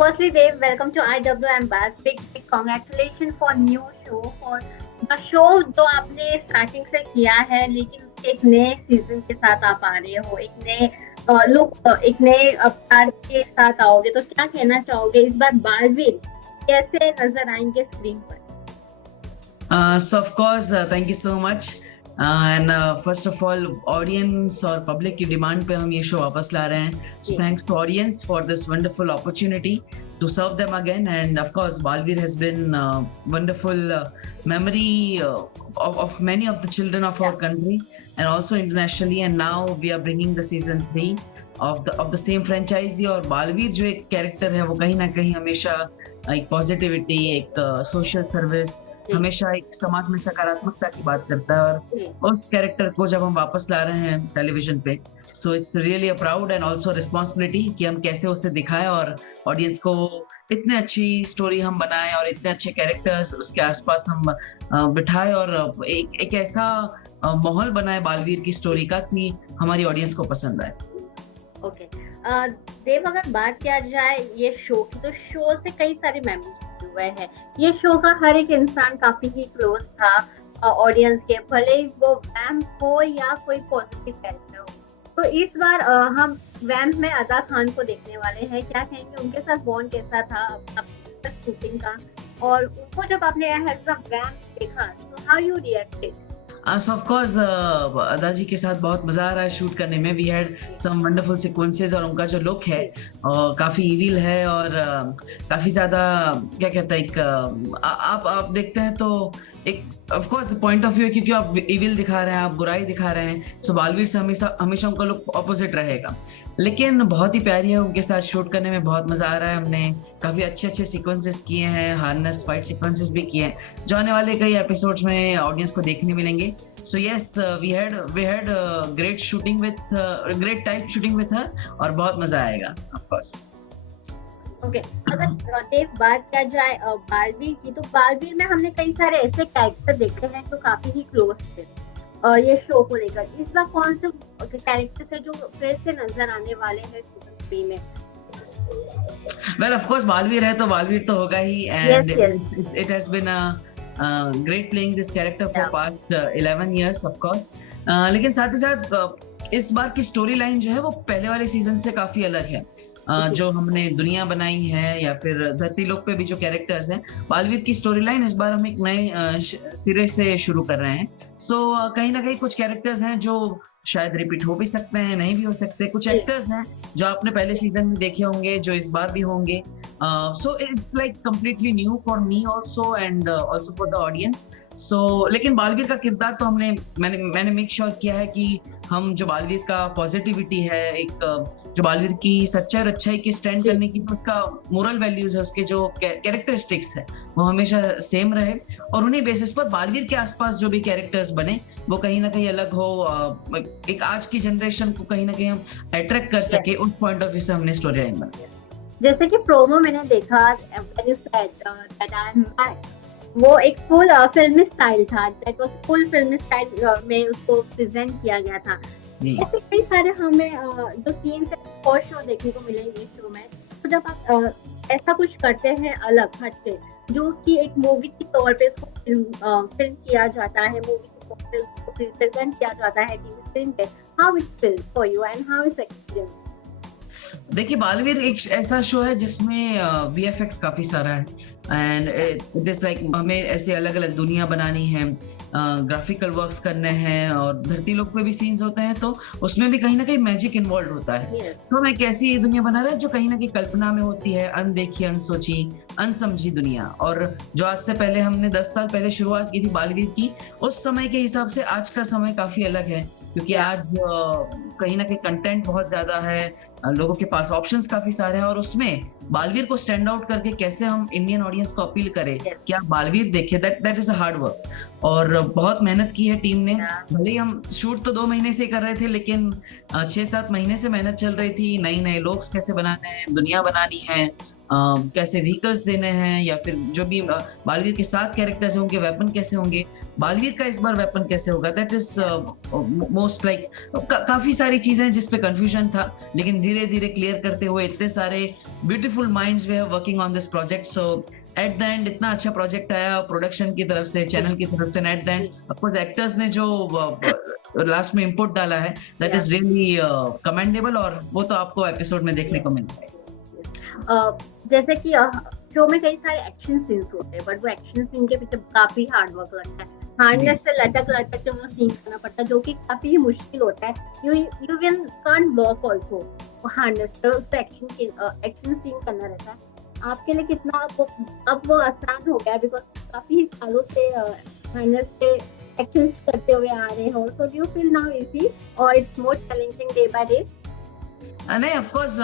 Firstly, Dave, welcome to IWM Bass. Big congratulations for new show for the show जो आपने starting से किया है, लेकिन उसके एक नए सीजन के साथ आप आ रहे हो, एक नए लुक, एक नए अवतार के साथ आओगे, तो क्या कहना चाहोगे इस बार बालवीर कैसे नजर आएंगे स्क्रीन पर? So of course, thank you so much. And first of all, audience और public की demand पे हम ये show वापस ला रहे हैं. So thanks to audience for this wonderful opportunity to serve them again. And of course, Balveer has been wonderful memory of many of the children of our country and also internationally. And now we are bringing the season 3 of the same franchisee. और बालवीर जो एक character है वो कहीं ना कहीं हमेशा एक पॉजिटिविटी, एक सोशल सर्विस, हमेशा एक समाज में सकारात्मकता की बात करता है और उस कैरेक्टर को जब हम वापस ला रहे हैं टेलीविजन पे, so it's really a proud and also responsibility कि हम कैसे उसे दिखाएं और ऑडियंस को इतने अच्छी स्टोरी हम बनाएं और इतने अच्छे कैरेक्टर्स उसके आसपास हम बिठाएं और एक ऐसा माहौल बनाएं बालवीर की स्टोरी का कि हमारी ऑडियंस को पसंद आए. ओके देव, अगर बात किया जाए ये शो की, तो शो से कई सारे मेमोरीज हुए हैं. ये शो का हर एक इंसान काफी ही क्लोज था ऑडियंस के, भले वो वैम्प हो या कोई पॉजिटिव कैरेक्टर हो. तो इस बार हम वैम्प में अदा खान को देखने वाले हैं. क्या कहेंगे, उनके साथ बॉन्ड कैसा था शूटिंग का, और उनको जब आपने एज अ वैम्प देखा तो how you reacted? So of course, अदा जी के साथ बहुत मजा आ रहा है शूट करने में. We had some wonderful sequences और उनका जो लुक है काफी इविल है और काफी ज्यादा क्या कहता है, एक आप देखते हैं तो एक of course point of view है क्योंकि आप इविल दिखा रहे हैं, आप बुराई दिखा रहे हैं. सो बालवीर से हमेशा उनका लुक ऑपोजिट रहेगा, लेकिन बहुत ही प्यारी है. उनके साथ शूट करने में बहुत मजा आ रहा है. हमने काफी अच्छे सीक्वेंसेस किए हैं, हार्नेस फाइट सीक्वेंसेस भी किए हैं जो आने वाले कई एपिसोड्स में ऑडियंस को देखने मिलेंगे. So yes, we had great shooting with great type shooting with her और बहुत मजा आएगा ऑफ कोर्स. ओके, अगर देव बात किया जाए बालवीर की, तो बालवीर में हमने कई सारे ऐसे कैरेक्टर देखे हैं जो काफी ही क्लोज थे ये शो को लेकर. इस बार कौन से कैरेक्टर्स है जो फिर से नजर आने वाले हैं सीजन 3 में? Well, of course, बालवीर है तो बालवीर तो होगा ही, and it has been a great playing this character for past 11 years, of course. लेकिन साथ ही साथ इस बार की स्टोरी लाइन जो है वो पहले वाले सीजन से काफी अलग है. जो हमने दुनिया बनाई है या फिर धरती लोक पे भी जो कैरेक्टर्स हैं, बालवीर की स्टोरी लाइन इस बार हम एक नए सिरे से शुरू कर रहे हैं. सो कहीं ना कहीं कुछ कैरेक्टर्स हैं जो शायद रिपीट हो भी सकते हैं, नहीं भी हो सकते. कुछ एक्टर्स हैं जो आपने पहले सीजन में देखे होंगे जो इस बार भी होंगे. So it's like completely new for me also and also for the audience. So लेकिन बालवीर का किरदार तो मैंने मेक श्योर किया है कि हम जो बालवीर का पॉजिटिविटी है, एक जो बालवीर की सच्चाई और अच्छाई के स्टैंड करने की जो उसका मोरल वैल्यूज है, उसके जो कैरेक्टरिस्टिक्स है वो हमेशा सेम रहे और उन्हीं बेसिस पर बालवीर के आसपास जो भी कैरेक्टर्स बने वो कहीं ना कहीं अलग हो, एक आज की जनरेशन को कहीं ना कहीं हम अट्रैक्ट कर सके. उस पॉइंट ऑफ व्यू से हमने स्टोरी लाइन बनाई. जैसे कि प्रोमो मैंने देखा, वो एक फुल फिल्मी स्टाइल था, दैट वाज फुल फिल्मी स्टाइल में उसको प्रेजेंट किया गया था. ऐसे कई सारे हमें जो सीन्स है फॉर शो देखने को मिलेंगे इस शो में. तो जब आप ऐसा कुछ करते हैं अलग हटके, जो कि एक मूवी के तौर पे उसको फिल्म किया जाता है, मूवी के तौर पे उसको प्रेजेंट किया जाता है टीवी स्क्रीन पे, how it's feel for you and how is experience? देखिए, बालवीर एक ऐसा शो है जिसमें VFX काफी सारा है एंड इट इज लाइक हमें ऐसे अलग अलग दुनिया बनानी है, ग्राफिकल वर्क्स करने हैं और धरती लोक पे भी सीन्स होते हैं, तो उसमें भी कहीं ना कहीं मैजिक इन्वॉल्व होता है. तो हम एक ऐसी दुनिया बना रहे हैं जो कहीं ना कहीं कल्पना में होती है, अनदेखी, अनसोची, अनसमझी दुनिया. और जो आज से पहले हमने 10 साल पहले शुरुआत की थी बालवीर की, उस समय के हिसाब से आज का समय काफी अलग है क्योंकि आज कहीं ना कहीं कंटेंट बहुत ज्यादा है, लोगों के पास ऑप्शंस काफी सारे हैं और उसमें बालवीर को स्टैंड आउट करके कैसे हम इंडियन ऑडियंस को अपील करें कि आप बालवीर देखिए. That is a hard work और बहुत मेहनत की है टीम ने. भले ही हम शूट तो 2 महीने से कर रहे थे, लेकिन 6-7 महीने से मेहनत चल रही थी. नए लोग कैसे बनाने हैं, दुनिया बनानी है, कैसे व्हीकल्स देने हैं या फिर जो भी बालवीर के साथ कैरेक्टर्स हैं उनके वेपन कैसे होंगे, बालवीर का इस बार वेपन कैसे होगा, दैट इज मोस्ट लाइक काफी सारी चीजें हैं जिसपे कंफ्यूजन था, लेकिन धीरे धीरे क्लियर करते हुए इतने सारे ब्यूटीफुल माइंड्स वे are working on this project, so at the end इतना अच्छा प्रोजेक्ट आया प्रोडक्शन की तरफ से, चैनल की तरफ से, eight the and of course actors ने जो लास्ट में इनपुट डाला है, दैट इज रियली कमेंडेबल, और वो तो आपको एपिसोड में देखने को मिलता है। जैसे कि शो में कई सारे एक्शन सीन्स होते हैं, बट वो एक्शन सीन के पीछे काफी हार्ड वर्क लगता है, हार्डनेस से लटक लटक के वो सीन करना पड़ता है, जो कि काफी मुश्किल होता है। You win can't walk also, hardness पर उस पे एक्शन सीन करना रहता है। आपके लिए कितना अब वो आसान हो गया, बिकॉज काफी सालों से हार्डनेस पे एक्शन करते हुए आ रहे हो, so do you feel now easy और it's more challenging day by day? नहीं, ऑफ कोर्स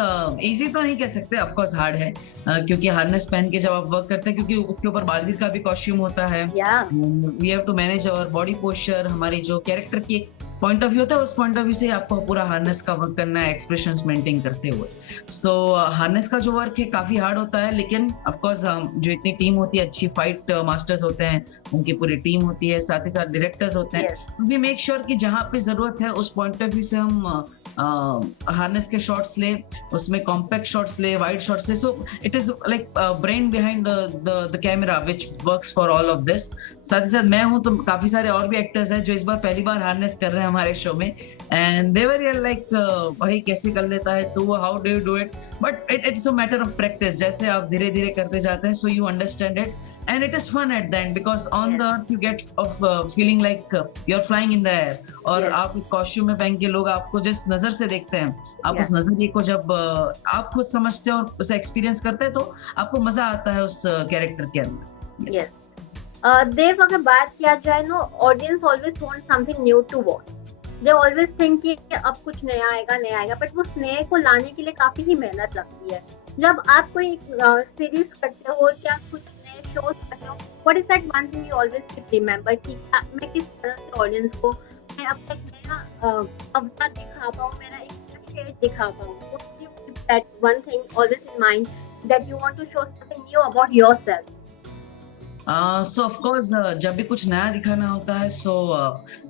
इजी तो नहीं कह सकते, ऑफ कोर्स हार्ड है, क्योंकि हार्नेस पहन के जब आप वर्क करते हैं, क्योंकि उसके ऊपर बालवीर का भी कॉस्ट्यूम होता है, we have to manage our body posture, हमारी जो कैरेक्टर की एक पॉइंट ऑफ व्यू होता है, उस पॉइंट ऑफ व्यू से आपको पूरा हार्नेस का वर्क करना है, एक्सप्रेशंस मेंटेन करते हुए। सो हार्नेस का जो वर्क है काफी हार्ड होता है, लेकिन ऑफ कोर्स जो इतनी टीम होती है, अच्छी फाइट मास्टर्स होते हैं, उनकी पूरी टीम होती है, साथ ही साथ डायरेक्टर्स होते हैं, वी मेक श्योर कि जहाँ पे जरूरत है उस पॉइंट ऑफ व्यू से हम हार्नेस के शॉट्स ले, उसमें कॉम्पैक्ट शॉट्स ले, वाइड शॉट्स ले, so it is like brain behind the camera which works for all of this. साथ ही साथ मैं हूं तो काफी सारे और भी एक्टर्स हैं जो इस बार पहली बार हार्नेस कर रहे हैं हमारे शो में, एंड दे वर लाइक भाई कैसे कर लेता है तू, how do you do it, but it's a matter of practice, जैसे आप धीरे धीरे करते जाते हैं, so you understand it and it is fun at the end, because on the earth you get of feeling like you're flying in the air, और आप costume में पहन के लोग आपको जिस नजर से देखते हैं, आप उस नजरिए को जब आप खुद समझते हैं और उसे एक्सपीरियंस करते हैं, तो आपको मजा आता है उस कैरेक्टर के अंदर। देव, अगर बात किया जाए no, audience always want something new to watch, they always think कि अब कुछ नया आएगा, बट उस नए को लाने के लिए काफी ही मेहनत लगती है। जब आप कोई सीरीज करते हो या कुछ शोज कर रहे हो, what is that one thing you always keep remember कि मैं किस तरह से ऑडियंस को मैं अब तक नया अवतार दिखा पाऊं, मेरा एक शेड दिखा पाऊं, what's you keep that one thing always in mind that you want to show something new about yourself? So of course जब भी कुछ नया दिखाना होता है, सो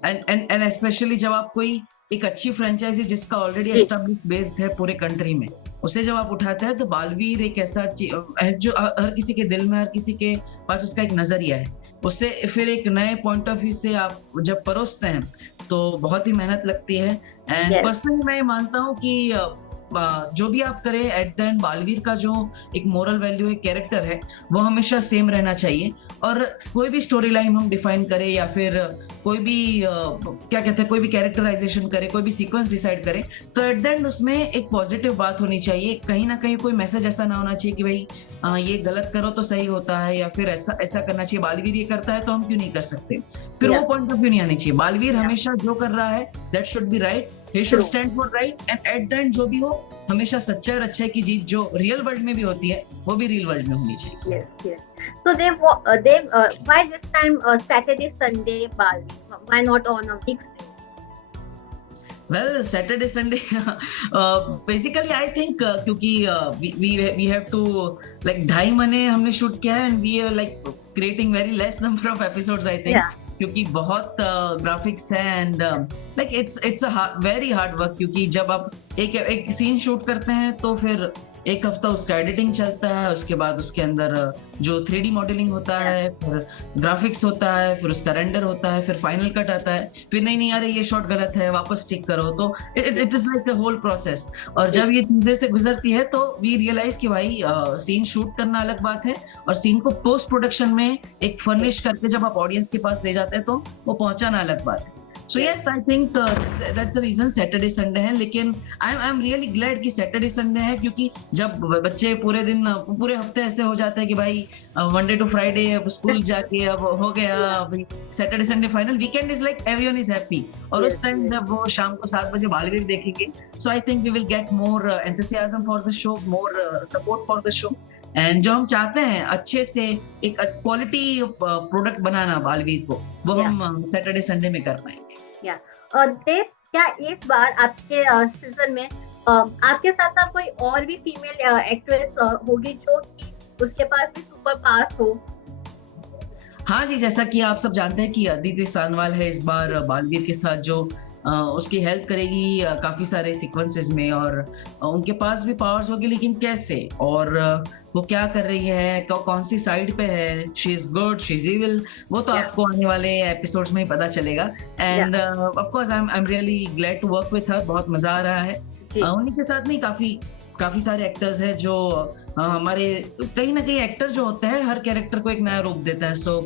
एंड स्पेशली जब आप कोई एक अच्छी फ्रेंचाइजी जिसका ऑलरेडी एस्टेब्लिश्ड बेस्ड है पूरे कंट्री में, उसे जब आप उठाते हैं, तो बालवीर एक ऐसा है जो हर किसी के दिल में, हर किसी के पास उसका एक नजरिया है, उससे फिर एक नए पॉइंट ऑफ व्यू से आप जब परोसते हैं तो बहुत ही मेहनत लगती है। एंड पर्सनली मैं मानता हूँ कि जो भी आप करें, एट द एंड बालवीर का जो एक मोरल वैल्यू है, कैरेक्टर है, वो हमेशा सेम रहना चाहिए, और कोई भी स्टोरी लाइन हम डिफाइन करें या फिर कोई भी क्या कहते हैं, कोई भी कैरेक्टराइजेशन करे, कोई भी सीक्वेंस डिसाइड करे, तो एट द एंड उसमें एक पॉजिटिव बात होनी चाहिए, कहीं ना कहीं कोई मैसेज ऐसा ना होना चाहिए कि भाई ये गलत करो तो सही होता है, या फिर ऐसा ऐसा करना चाहिए, बालवीर ये करता है तो हम क्यों नहीं कर सकते, फिर वो पॉइंट ऑफ व्यू नहीं आनी चाहिए। बालवीर हमेशा जो कर रहा है that should be right, he should stand for right, and at the end जो भी हो हमेशा सच्चा और अच्छाई की जीत जो रियल वर्ल्ड में भी होती है, वो भी रियल वर्ल्ड में होनी चाहिए। Yes. So why this time Saturday, Sunday, Balvi? Why not on a weekday? Well, Saturday, Sunday, basically I think क्योंकि we have to like 2.5 महीने हमने शूट किया है, and we are like creating very less number of episodes I think. क्योंकि बहुत graphics है, and like it's a very hard work, क्योंकि जब आप एक सीन शूट करते हैं तो फिर एक हफ्ता उसका एडिटिंग चलता है, उसके बाद उसके अंदर जो 3D मॉडलिंग होता है, फिर ग्राफिक्स होता है, फिर उसका रेंडर होता है, फिर फाइनल कट आता है, फिर नहीं अरे ये शॉट गलत है, वापस टिक करो, तो it is like the whole process. और जब ये चीजें से गुजरती है तो वी रियलाइज कि भाई सीन शूट करना अलग बात है, और सीन को पोस्ट प्रोडक्शन में एक फर्निश करके जब आप ऑडियंस के पास ले जाते हैं तो वो पहुंचाना अलग बात है। So yes, I think that's the reason Saturday Sunday है, लेकिन I'm really glad कि Saturday Sunday है, क्योंकि जब बच्चे पूरे दिन पूरे हफ्ते ऐसे हो जाते हैं कि भाई Monday to Friday अब स्कूल जाके अब हो गया, भाई Saturday Sunday final weekend is like everyone is happy, और उस टाइम जब वो शाम को 7 बजे बालवीर देखेंगे, so I think we will get more enthusiasm for the show, more support for the show, and जो हम चाहते हैं अच्छे से एक क्वालिटी प्रोडक्ट बनाना बालवीर को, वो हम सैटरडे संडे में कर पाएंगे। देव, क्या इस बार आपके सीजन में आपके साथ साथ कोई और भी फीमेल एक्ट्रेस होगी जो कि उसके पास भी सुपर पावर्स हो? हाँ जी, जैसा कि आप सब जानते हैं कि अदिति सानवाल है इस बार बालवीर के साथ जो उसकी हेल्प करेगी काफ़ी सारे सीक्वेंसेस में, और उनके पास भी पावर्स होगी, लेकिन कैसे और वो क्या कर रही है, कौन सी साइड पे है, she is good, she is evil, वो तो या आपको आने वाले एपिसोड्स में ही पता चलेगा। या and of course I am really glad to work with her, बहुत मज़ा आ रहा है। जी उन्हीं के साथ नहीं, काफ़ी काफ़ी सारे एक्टर्स हैं जो हमारे कहीं न कहीं एक्टर जो होते हैं हर कैरेक्टर को एक नया रूप देता है। सो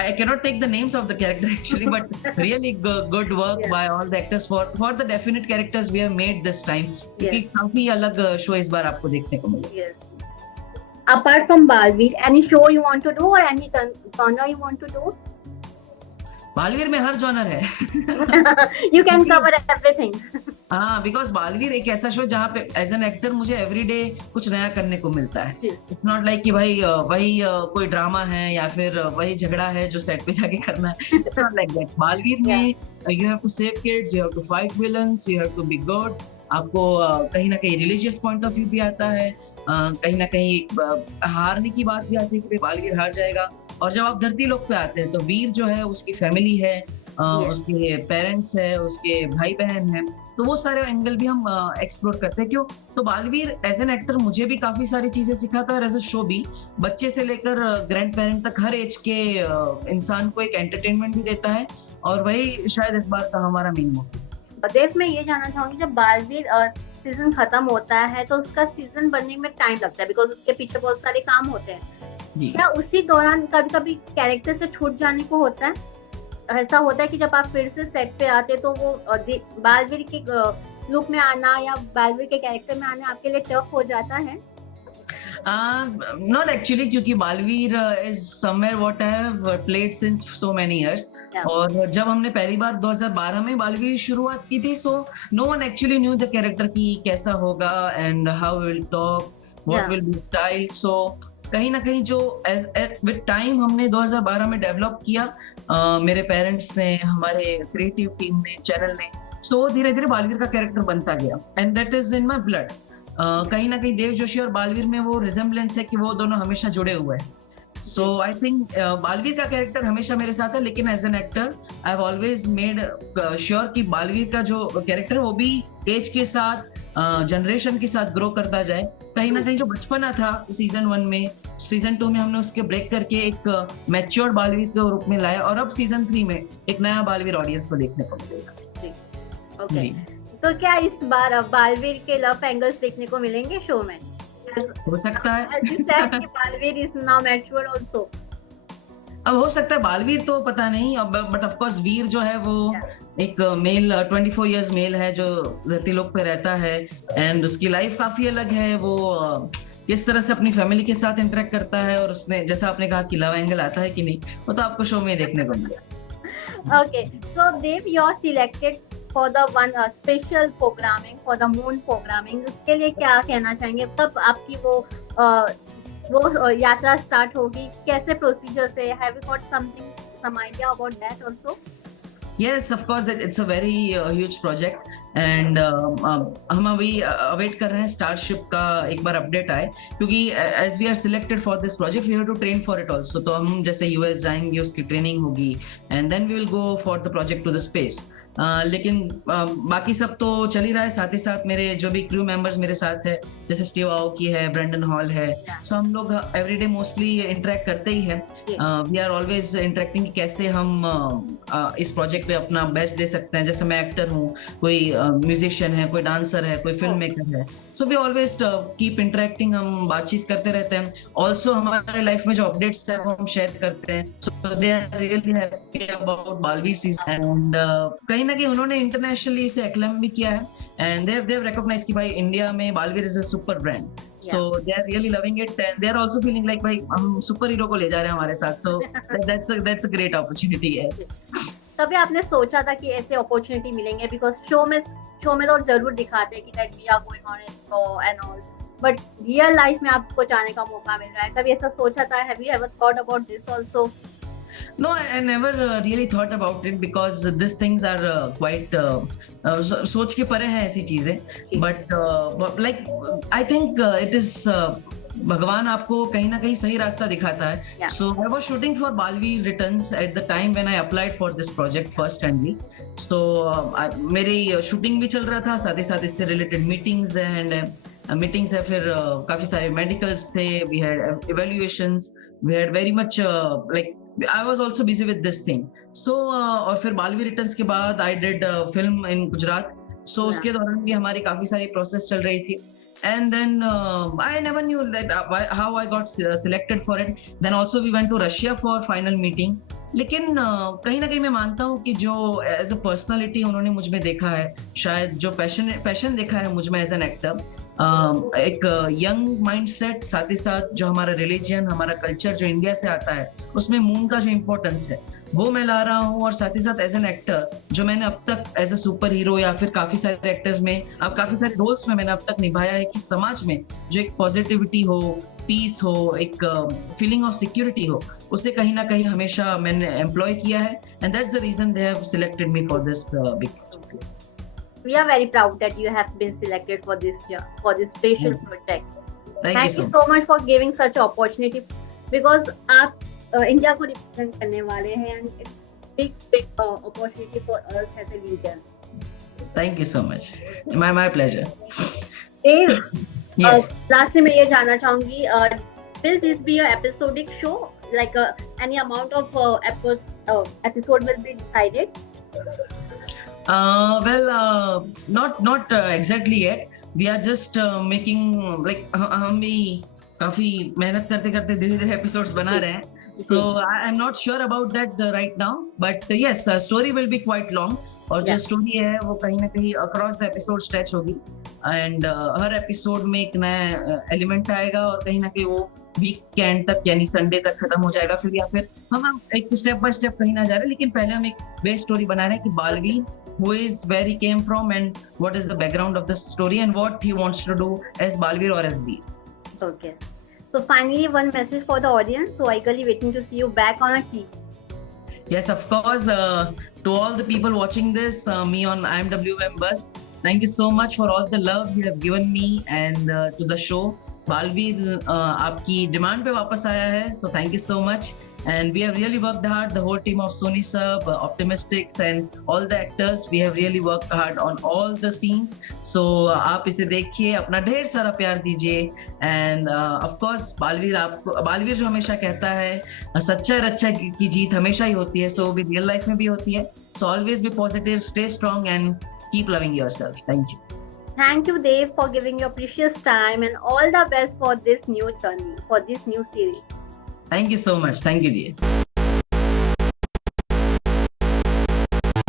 I cannot take the names of the character actually, but really good work या by all the actors for the definite characters we have made this time, क्योंकि यस काफी अलग शो इस बार आपको देखने को मिलेगा। Yes. Apart from Balveer, any show you want to do or any genre you want to do? Baalveer में हर genre है। You can क्योंकि cover everything. हाँ, बिकॉज बालवीर एक ऐसा शो जहाँ पे एज एन एक्टर मुझे एवरीडे कुछ नया करने को मिलता है। जी इट्स नॉट लाइक कि भाई वही कोई ड्रामा है या फिर वही झगड़ा है जो सेट पे जाके करना है। It's not like that. Baalveer या में you have to save kids, you have to fight villains, you have to be good. आपको कहीं ना कहीं रिलीजियस पॉइंट ऑफ व्यू भी आता है, कहीं ना कहीं हारने की बात भी आती है कि भाई बालवीर हार जाएगा। और जब आप धरती लोक पे आते हैं तो वीर जो है उसकी फैमिली है, यस उसके पेरेंट्स है, उसके भाई बहन है, तो वो सारे एंगल भी हम एक्सप्लोर करते हैं। क्यों? तो बालवीर एज एन एक्टर मुझे भी काफी सारी चीजें सिखाता है, और एज अ शो भी बच्चे से लेकर ग्रैंड पेरेंट तक हर एज के इंसान को एक एंटरटेनमेंट भी देता है, और वही शायद इस बार का हमारा मेन मोटिव। देव, मैं ये जानना चाहूंगी, जब बालवीर सीजन खत्म होता है तो उसका सीजन बनने में टाइम लगता है बिकॉज उसके पीछे बहुत सारे काम होते हैं। जी क्या उसी दौरान कभी कभी कैरेक्टर से छूट जाने को होता है? ऐसा होता है कि जब आप फिर से सेट पे आते तो वो बालवीर के लुक में आना या बालवीर के कैरेक्टर में आना आपके लिए टफ हो जाता है? नॉट एक्चुअली, क्योंकि Baalveer is somewhere what I have played since so many years. या और जब हमने पहली बार 2012 में बालवीर की शुरुआत की थी, so no one actually knew the character की कैसा होगा and how will talk, what या विल बी स्टाइल। सो कहीं ना कहीं जो विद टाइम हमने 2012 में डेवलप किया, मेरे पेरेंट्स ने, हमारे क्रिएटिव टीम ने, चैनल ने, सो धीरे धीरे बालवीर का कैरेक्टर बनता गया, and that is in my blood. कहीं ना कहीं देव जोशी और बालवीर में वो रिजेम्बलेंस है कि वो दोनों हमेशा जुड़े हुए हैं। सो आई थिंक बालवीर का कैरेक्टर हमेशा मेरे साथ है, लेकिन as an actor I have always made sure कि बालवीर का जो कैरेक्टर है वो भी एज के साथ, जनरेशन के साथ ग्रो करता जाए। कहीं ना कहीं जो बचपना था सीजन 1 में, सीजन 2 में हमने उसके ब्रेक करके एक मैच्योर बालवीर के रूप में लाया, और अब सीजन 3 में एक नया बालवीर ऑडियंस को देखने को मिलेगा। ओके। जी, तो क्या इस बार बालवीर के लव एंगल्स देखने को मिलेंगे शो में? हो सकता है। As you said कि Baalveer is now mature also. अब हो सकता है, बालवीर तो पता नहीं, अब बट ऑफ कोर्स वीर जो है वो एक मेल 24 इयर्स मेल है जो धरती लोक पे रहता है, एंड उसकी लाइफ काफी अलग है। वो किस तरह से अपनी फैमिली के साथ इंटरेक्ट करता है, और उसने जैसा आपने कहा कि लव एंगल आता है कि नहीं, वो तो आपको शो में देखने को मिलेगा। Okay, so Dev, you're selected for the one special programming for the moon programming. उसके लिए क्या कहना चाहेंगे? कब आपकी वो यात्रा स्टार्ट होगी? कैसे प्रोसीजर से? Have you got some idea about that also? Yes, of course, it's a very huge project, and हम अभी अवेट कर रहे हैं स्टारशिप का एक बार अपडेट आए, क्योंकि as we are selected for this project we have to train for it also. तो हम जैसे यूएस जाएंगे, उसकी ट्रेनिंग होगी, and then we will go for the project to the space. लेकिन बाकी सब तो चल ही रहा है। साथ ही साथ मेरे जो भी क्रू मेंबर्स मेरे साथ है, जैसे स्टीव आओकी है, ब्रेंडन हॉल है, सो हम लोग एवरीडे मोस्टली इंटरेक्ट करते ही हैं। वी आर ऑलवेज इंटरेक्टिंग, कैसे हम इस प्रोजेक्ट पे अपना बेस्ट दे सकते हैं। जैसे मैं एक्टर हूँ, कोई म्यूजिशियन है, कोई डांसर है, कोई फिल्म मेकर है, so we always keep interacting, हम बातचीत करते रहते हैं। ऑल्सो हमारे लाइफ में जो अपडेट्स है वो हम शेयर करते हैं। So they are really happy about Baalveer season, and कहीं ना कहीं उन्होंने इंटरनेशनली इसे एक्लेम भी किया है, एंड they have recognized कि भाई इंडिया में Baalveer is a super brand, so they are really loving it, and they are also feeling like भाई हम सुपर हीरो को ले जा रहे हैं हमारे साथ। So that's a great opportunity. Yes, तभी आपने सोचा था कि ऐसे अपॉर्चुनिटी मिलेंगे? बिकॉज शो में तो जरूर दिखाते हैं कि that we are going on it show and all, but real life में आपको जाने का मौका मिल रहा है, कभी ऐसा सोचा था? Have you ever thought about this also? no, I never really thought about it because these things are quite सोच के परे हैं ऐसी चीजें, but like I think it is भगवान आपको कहीं ना कहीं सही रास्ता दिखाता है. So I was shooting for Baalveer returns at the time when I applied for this project first handly. So मेरी शूटिंग भी चल रहा था, साथ ही साथ इससे रिलेटेड मीटिंग्स है, फिर काफी सारे मेडिकल्स थे, we had evaluations, we had very much like I was also busy with this thing. So और फिर बालवीर रिटर्न्स के बाद I did film in Gujarat. So उसके दौरान भी हमारी काफी सारी प्रोसेस चल रही थी. And then I never knew that how I got selected for it. Then also we went to Russia for final meeting. लेकिन कहीं ना कहीं मैं मानता हूँ कि जो एज अ पर्सनालिटी उन्होंने मुझ में देखा है, शायद जो पैशन देखा है मुझ में एज एन एक्टर, एक यंग माइंडसेट, साथ ही साथ जो हमारा रिलीजन, हमारा कल्चर जो इंडिया से आता है, उसमें मून का जो इम्पोर्टेंस है वो मैं ला रहा हूँ. और साथ ही साथ एज एन एक्टर जो मैंने अब तक एज अ सुपर हीरो या फिर काफी सारे एक्टर्स में, अब काफी सारे रोल्स में मैंने अब तक निभाया है कि समाज में जो एक पॉजिटिविटी हो, पीस हो, एक फीलिंग ऑफ सिक्योरिटी हो, उसे कहीं ना कहीं हमेशा मैंने एम्प्लॉय किया है. And that's the reason they have selected me for this big project. We are very proud that you have been selected for this special project. Thank you so much for giving such an opportunity, because आप India को represent करने वाले हैं, and it's big opportunity for us as a region. Thank you so much. My pleasure. Dave, Yes. lastly मैं ये जानना चाहूंगी, will this be a episodic show, like any amount of episode will be decided? Well, not exactly yet. We are just making like हम भी काफी मेहनत करते करते धीरे-धीरे एपिसोड्स बना रहे हैं. So I'm not sure about that right now, but yes, story will be quite long. और जो स्टोरी है वो कहीं ना कहीं अक्रॉस द एपिसोड स्ट्रेच होगी, एंड हर एपिसोड में एक नया एलिमेंट आएगा और कहीं ना कहीं वो वीक के एंड तक यानी संडे तक खत्म हो जाएगा. फिर या फिर हम एक स्टेप बाय स्टेप कहीं ना जा रहे हैं, लेकिन पहले हम एक बेस स्टोरी बना रहे हैं कि Baalveer who is where he came from and what is the background of the story and what he wants to do as Balveer or as Veer. Okay. So finally, one message for the audience. So eagerly waiting to see you back on a key. Yes, of course. To all the people watching this, me on IMWM Bus, thank you so much for all the love you have given me and to the show. Balveer आपकी demand पे वापस आया है, so thank you so much. And we have really worked hard, the whole team of Sony Sub, Optimistics and all the actors, we have really worked hard on all the scenes. So आप इसे देखिए, अपना ढेर सारा प्यार दीजिए. And of course Baalveer जो हमेशा कहता है सच्चा रच्चा की जीत हमेशा ही होती है, so भी रियल लाइफ में भी होती है. So always be positive, stay strong and keep loving yourself. Thank you. Thank you, Dave, for giving your precious time, and all the best for this new journey, for this new series. Thank you so much. Thank you, dear.